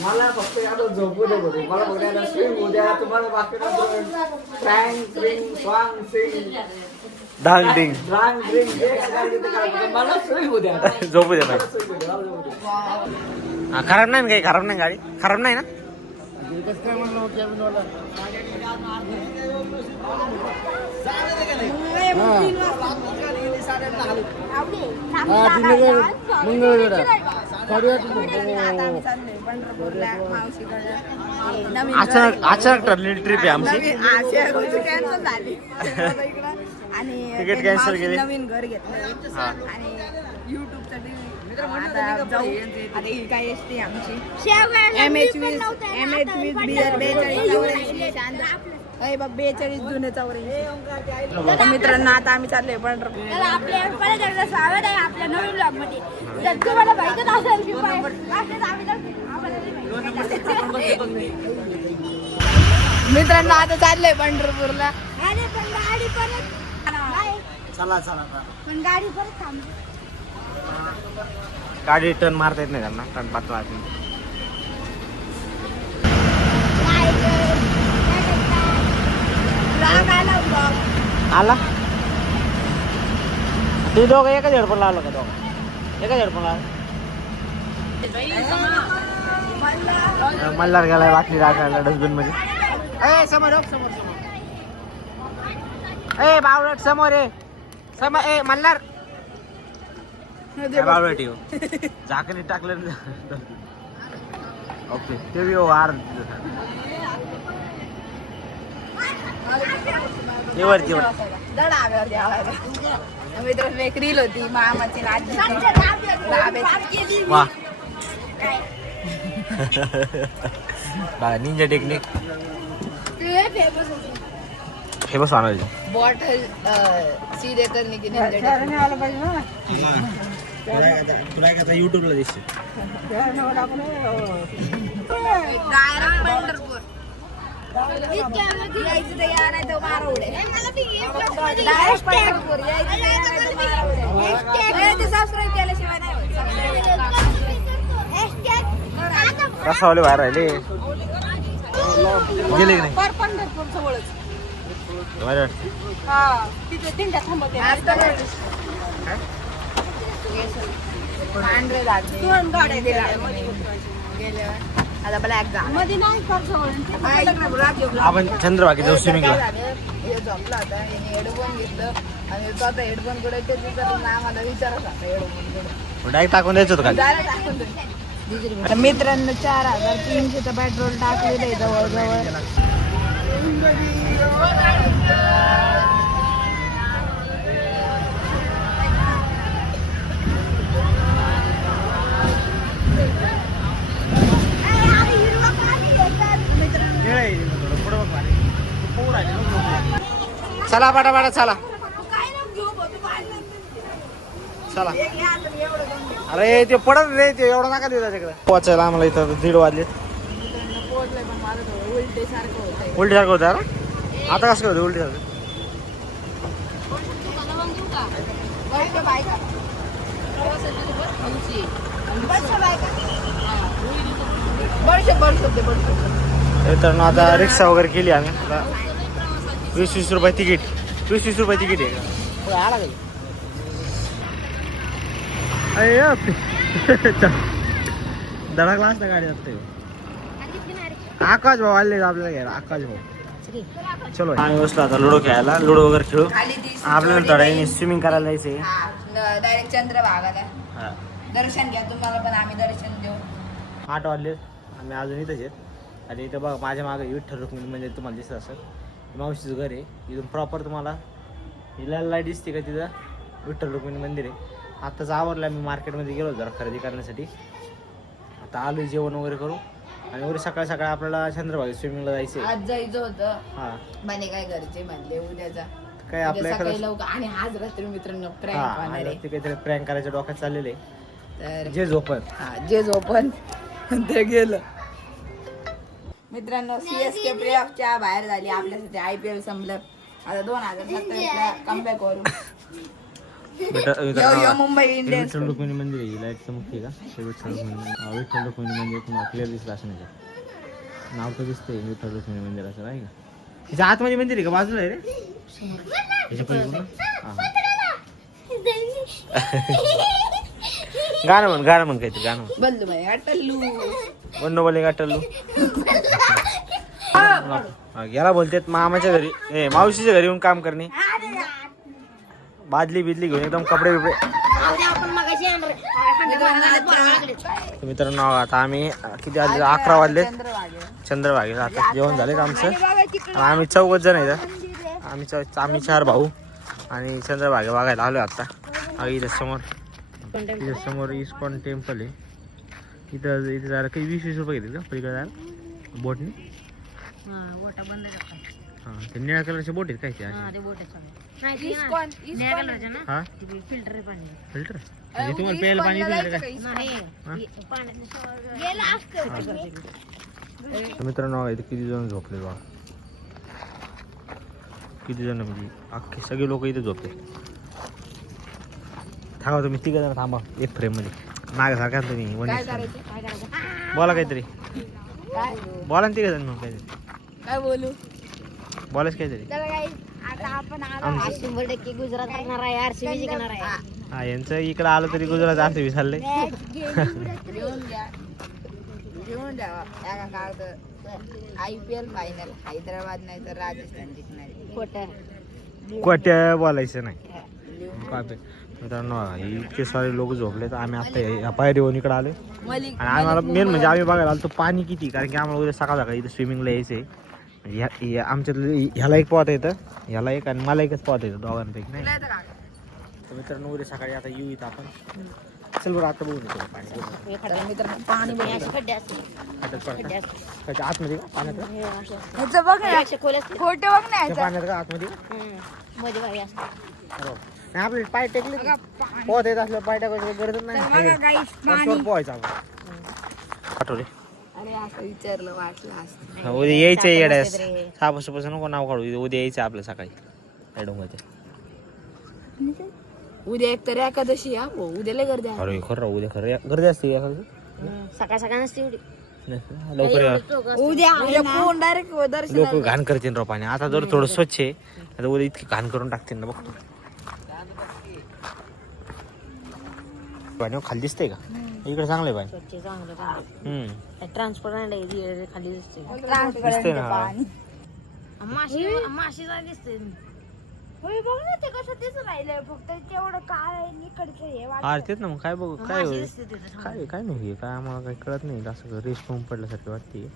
मला फक्त आता झोपू दे होते मला फक्त आता स्विंग उद्या तुम्हाला बाकी फ्रँक स्विंग सॉंग स्विंग डांग डिंग ड्रांग ड्रिंक जे करायचं ते करायचं. मला स्विंग उद्या झोपू दे नाही. खराब नाही ना काही, खराब नाही गाडी, खराब नाही ना. काय म्हणलं कॅबिनवाला अचानक ठरलेली ट्रिप आहे आमची. तिकीट कॅन्सल केली. नवीन घर घेतलं आणि युट्यूबसाठी आता जाऊ. आता ही काय असते आमची MH20 बियर 42 बघ 42 जुने 84. मित्रांनो आता आम्ही चाललोय पंढरपूर. आपल्या स्वागत आहे आपल्या नवीन ब्लॉग मध्ये. जर तुम्हाला माहितीच असेल की मित्रांनो आता चाललोय पंढरपूरला. पण गाडी परत चला पण गाडी परत थांबली. गाडी टर्न मारता येत नाही त्यांना, टर्न पाच मारत नाही. आला ते दोघं एकच हेडफोन लावलं का? दोघं एकच हेडफोन लावलं. मल्हार गेलाय बाटली टाकायला डस्टबिन मध्ये. ए समोर समोर ए बावळट समोर समोर मल्हार बावळट येऊ झाकणी टाकलं. ओके ते बी वार वरती मित्रांनो एक रील होती मामाची आजी वा निंजा टेक्निक हे बस आणायचं बॉटल सीधे करने की तुला काय युट्यूबला दिसते. डायरेक्ट पंढरपूर यायचं तर या नाही तर मारवडे. डायरेक्ट पंढरपूर यायचं सबस्क्राईब केल्याशिवाय नाही होत. रसावाले बाहेर राहिले गेले की नाही पंढरपूर जवळच बरं. तिथे तीनटा थांबवते. पांढरे दागिने दोन गाड्या गेल्या आता ब्लॅक जा मध्ये नाही आपण चंद्रभागी जाऊ स्विमिंगला. झोपला होता हेडफोन घेतलं आणि तो आता हेडफोन कडे आम्हाला विचारत होता हेडफोन डायरेक्ट टाकून द्यायचं होतं खाली. मित्रांनो 4300 पेट्रोल टाकलेलं आहे जवळजवळ. चला पाटा चला चला. अरे ते पडत रे ते एवढं नका देऊ त्याच्याकडे. पोचायला आम्हाला इथं 1:30 वाजले. उलटी सारखं होतं आता कसं होतं उलटी सारखं. तर आता रिक्षा वगैरे केली आम्ही. 20-20 रुपये तिकीट 20-20 रुपये तिकीट आहे. आला काही धडकला असता गाडी असते. आकाश भाऊ आले आपल्याला घ्यायला. आकाश भाऊ चलो आम्ही बसलो आता लुडो खेळायला. लुडो वगैरे खेळू. आपल्याला थोड्या स्विमिंग करायला जायचंय. डायरेक्ट चंद्रभागाला दर्शन घ्या तुम्हाला पण आम्ही दर्शन देऊ. 8 वाजले आम्ही अजून इथंच आहेत. आणि इथं बघा माझ्या मागे विठ्ठल रुक्मिणी म्हणजे तुम्हाला दिसत असेल मावशीचं घर आहे. इथून प्रॉपर तुम्हाला हिला लाईट दिसते का तिथं विठ्ठल रुक्मिणी मंदिर आहे. आत्ताच आवरलं मी मार्केटमध्ये गेलो जरा खरेदी करण्यासाठी. आता आलो जेवण वगैरे करू आणि वगैरे सकाळ सकाळ आपल्याला चंद्रभागी स्विमिंगला जायचं. आज जायचं होतं हा म्हणे काय घरचे म्हणले उद्याचा काय आपल्याकडे लवकर. आणि आज रात्री मित्रांनो ते काहीतरी प्रँक करायच्या डोक्यात चाललेले. तर जे झोपन जे झोपन ते गेलं. मित्रांनो CSK प्ले ऑफच्या बाहेर झाली आपल्यासाठी. IPL संपलं आता 2027 कमबॅक करू. मुंबई इंडियन्स विठ्ठल रुक्मिणी मंदिर आहे, लाईट चमकते का ते विठ्ठल रुक्मिणी विठ्ठल रुक्मिणी मंदिर तुम्हाला क्लिअर दिसलं असं नाही. नाव तर दिसतंय विठ्ठल रुक्मिणी मंदिर असं आहे का. त्याच्या आतमध्ये मंदिर आहे का बाजूला आहे रे त्याच्या पलीकडून. गाणं म्हण काहीतरी गाणं म्हण. बल्लू भाई अटल्लू वन्नो बोले का टल्लू. याला बोलतेत मामाच्या घरी मावशीच्या घरी येऊन काम करणे. बादली बिदली घेऊन एकदम कपडे बिपडे. मित्रांनो आता आम्ही किती वाजले 11 वाजले चंद्रभागेला. आता जेवण झाले आमचं. आम्ही 4 जण आहेत. आम्ही 4 भाऊ आणि चंद्रभागे बघायला आलो आता. इथं समोर इस्कॉन टेम्पल आहे. इथं जायला काही 20-20 रुपये घेतील का पलीकडे जायला बोटने. हां ते निळ्या कलरचे बोट आहेत काय ते हां फिल्टर म्हणजे तुम्हाला प्यायला पाणी येतं काय. मित्रांनो इथे किती जण झोपले बघा. किती जण म्हणजे अख्खे सगळे लोक इथे झोपले. थांबा तुम्ही 3 जण थांबा एक फ्रेम मध्ये मागासारखा तुम्ही बोला काहीतरी बोला ना 3 जण मग काहीतरी काय बोलू बोलाच काहीतरी. आता आपण गुजरात करणार आहे RCB जिंकणार आहे. हा यांचं इकडं आलं तरी गुजरात असं विसरले. घेऊन द्यावा एका काळात IPL फायनल हैदराबाद नाही तर राजस्थान जिंकणार. कोट्या बोलायचं नाही. मित्रांनो इतके सारे लोक झोपले तर आम्ही आता पायरीवरून इकडे आले. आणि आम्हाला मेन म्हणजे आम्ही बघायला आलो तो पाणी किती, कारण की आम्हाला उद्या सकाळ इथं स्विमिंगला यायचं आहे. म्हणजे आमच्यातलं ह्याला एक पोहता येतं, ह्याला एक आणि मला एकच पोहता येतं दोघांपैकी नाही. तर मित्रांनो उद्या सकाळी आता येऊ इथं आपण. चल बरं आता बघू पाणी पाणी आतमध्ये का पाण्यात बघ फोटो बघ ना पाण्यात का आतमध्ये नाही आपले पाय टेकले पोहत येत असलं पाय टाकायचं गरज नाही पोहायचं आपण आठवले. अरे असं विचारलं वाटलं असं. उद्या यायचं येड्यास सापासून नको नाव काढू. उद्या यायचं आपलं सकाळी त्या डोंगराच्या. उद्या एक तर एकादशी या उद्या लय गर्दी आहे. अरे खरं उद्या खरं गर्दी असते सकाळ नसते एवढी. लवकर उद्या डायरेक्ट दर्शन लोक घाण करतील राव पाणी. आता जर थोडं स्वच्छ आहे आता उद्या इतकी घाण करून टाकतील ना बघतो. पाणी खाली दिसतंय का इकडे चांगलं आहे पाणी. ट्रान्सपरंट खाली दिसतंय ना. माशी दिसते. होय बघ ना ते कसं दिसून राहिलंय फक्त तेवढं काय इकडचं हे अरे तेच ना मग काय बघू काय काय काय नाही काय आम्हाला काही कळत नाही. असं रेस्ट होऊन पडल्यासारखं वाटते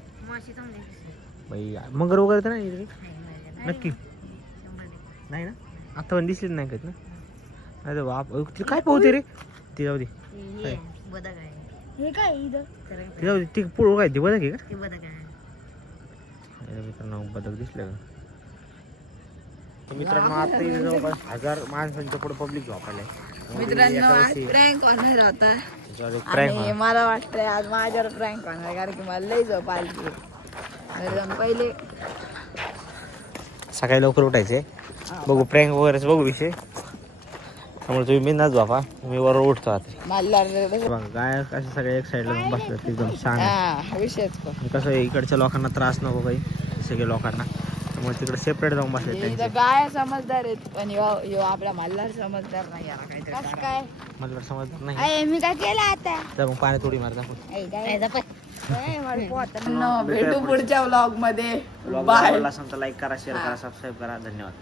बाई. मगर वगैरे तर नाही इकडे नक्की नाही ना आता पण दिसलीच नाही ना. नाही तर बाप काय पाहते रे ती जाऊ दे. हे काय इथं ती जाऊ दे ती पुढं काय ती बदक आहे का. मित्रांनो बदक दिसले का मित्रांनो. आता इथे जवळपास 1000 माणसांच्या पुढे पब्लिक झोपायला. मित्रांनो आज प्रँक होणार होता आणि मला वाटतंय आज माझ्यावर प्रँक होणार कारण की मला लय झोप आली. पहिले सकाळी लवकर उठायचे बघू प्रँक वगैरे बघू विषय. त्यामुळे तुम्ही बिंदास झोपा मी वर उठतो आता. गायक असे सगळे एक साईडला बसले एकदम छान विषय कसं इकडच्या लोकांना त्रास नको काही सगळ्या लोकांना. त्यामुळे तिकडे सेपरेट जाऊन बसले. गाय समजदार आहेत पण आपला मल्हार समजदार नाही. काय मल्हार समजदार नाही. मी काय केलं आता तर मग पाण्यात उडी मारता. भेटू पुढच्या व्लॉग मध्ये. लाईक करा शेअर करा सबस्क्राईब करा. धन्यवाद.